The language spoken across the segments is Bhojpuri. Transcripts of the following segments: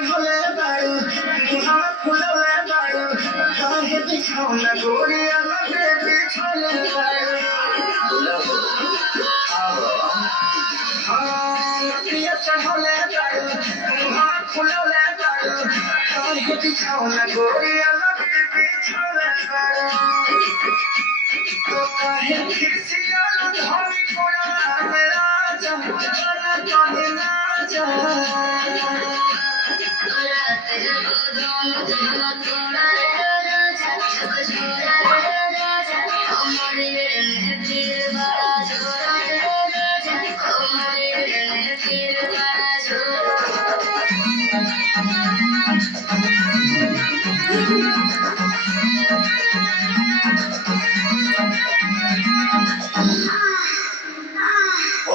चढ़ले बारू मुहावा फुलले बारू काहे बिछौना गोरिया लगे बिछौले बारू नदिया चढ़ले बारू मुहावा फुलले बारू काहे बिछौना गोरिया लगे बिछौले बारू तो काहे खिसिया धरी कोरा मेरा जहरा तने ना जा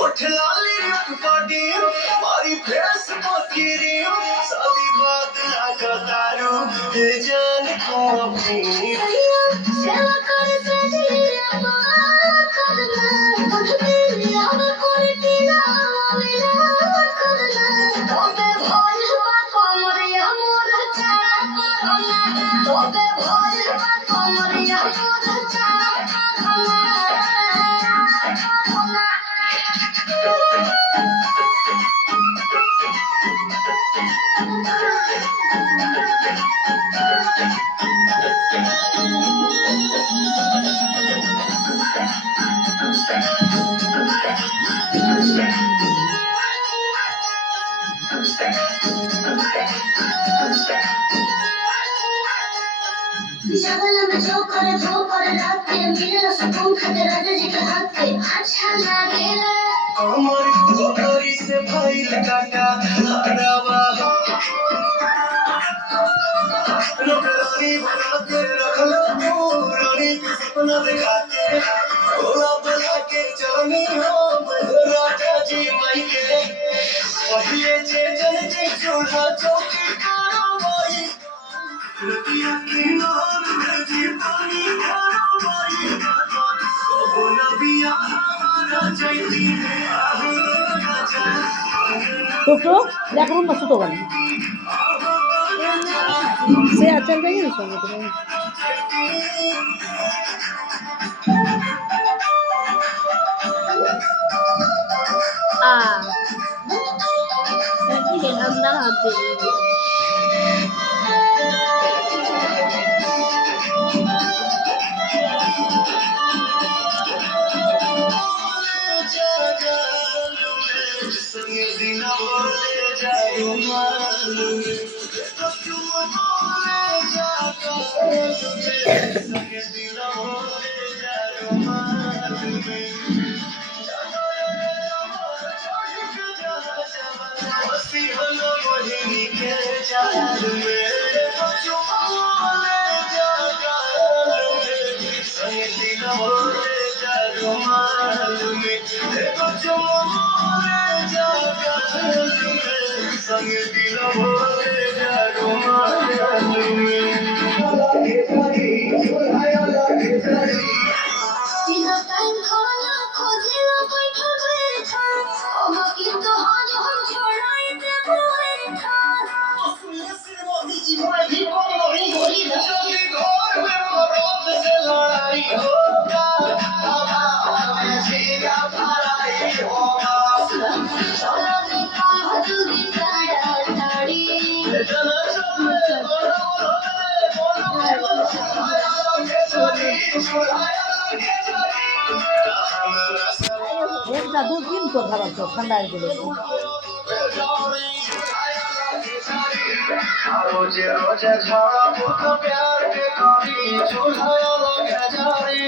उठ लाली पार्टी मारी फेस पकीरी शादी बात ना कतारू ये जान को अपनी सेवा कर सजिया बात करना बदलिया कोई ना मेरा करना तोबे भोल बात कोमरिया मोर चारा करना तोबे भोल बात कोमरिया मोर चारा करना जगल में जो करे रात के मिले सुकून खाते राजा जी के हाथ के अच्छा लागेला अमर गोरी से भाई लगाता हरावा नौकरानी बना के रख लो तू रानी सपना दिखाते भोला बना के चलनी हो राजा जी माई के पहिले जे जन जी चूल्हा चौकी करो माई रतिया की नाम भेजी पानी करो माई ओ नबिया हमारा जैती টোটো দেখুন না ছোটো গাড়ি সে আচার যাই না সঙ্গে করে আমরা হাতে একটা দু দিন তো খাবার তো ঠান্ডা হয়ে গেলে रोजे रोजे झड़ा पुतो प्यार के करी चूल्हा लगे जारी